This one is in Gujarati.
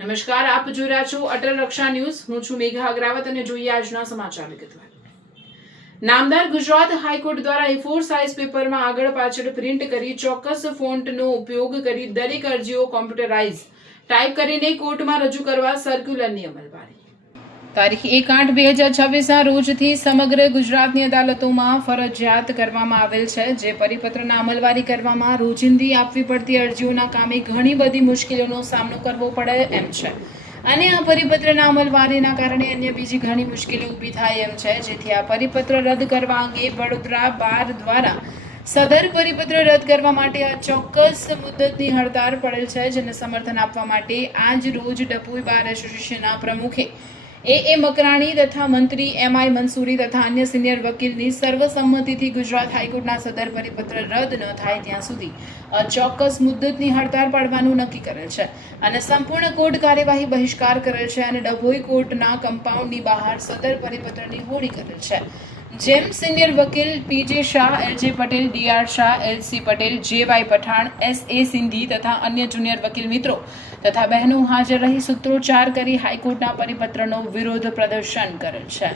નમસ્કાર, આપ જોઈ રહ્યા છો અટલ રક્ષા ન્યૂઝ. હું છું મેઘા અગ્રાવત અને જોઈએ આજના સમાચાર વિગતવાર. નામદાર ગુજરાત હાઈકોર્ટ દ્વારા A4 સાઇઝ પેપરમાં આગળ પાછળ પ્રિન્ટ કરી ચોક્કસ ફોન્ટનો ઉપયોગ કરી દરેક અરજીઓ કોમ્પ્યુટરાઇઝ ટાઈપ કરીને કોર્ટમાં રજૂ કરવા સર્ક્યુલરની અમલવારી. તારીખ 1/8/2026ના રોજથી સમગ્ર ગુજરાતની અદાલતોમાં ફરજિયાત કરવામાં આવેલ છે. જે પરિપત્રના અમલવારી કરવામાં રોજિંદી આપવી પડતી અરજીઓના કામે ઘણી બધી મુશ્કેલીઓનો સામનો કરવો પડે એમ છે અને આ પરિપત્રના અમલવારીના કારણે અન્ય બીજી ઘણી મુશ્કેલીઓ ઊભી થાય એમ છે. જેથી આ પરિપત્ર રદ કરવા અંગે વડોદરા બાર દ્વારા સદર પરિપત્ર રદ કરવા માટે આ ચોક્કસ મુદ્દતની હડતાળ પડેલ છે, જેને સમર્થન આપવા માટે આજ રોજ ડભોઈ બાર એસોસિએશનના પ્રમુખે એ મકરાણી તથા મંત્રી MI મંસૂરી તથા અન્ય સિનિયર વકીલની સર્વસંમતિથી ગુજરાત હાઈકોર્ટના સદર પરિપત્ર રદ ન થાય ત્યાં સુધી ચોક્કસ મુદ્દતની હડતાળ પાડવાનું નક્કી કરેલ છે અને સંપૂર્ણ કોર્ટ કાર્યવાહી બહિષ્કાર કરેલ છે અને ડભોઈ કોર્ટના કમ્પાઉન્ડની બહાર સદર પરિપત્રની હોળી કરેલ છે. જેમ સિનિયર વકીલ PJ Shah, LJ Patel, DR Shah, LC Patel, JY Pathan, SA Sindhi તથા અન્ય જુનિયર વકીલ મિત્રો તથા બહેનો હાજર રહી સૂત્રોચ્ચાર કરી હાઈકોર્ટના પરિપત્રનો વિરોધ પ્રદર્શન કરેલ છે.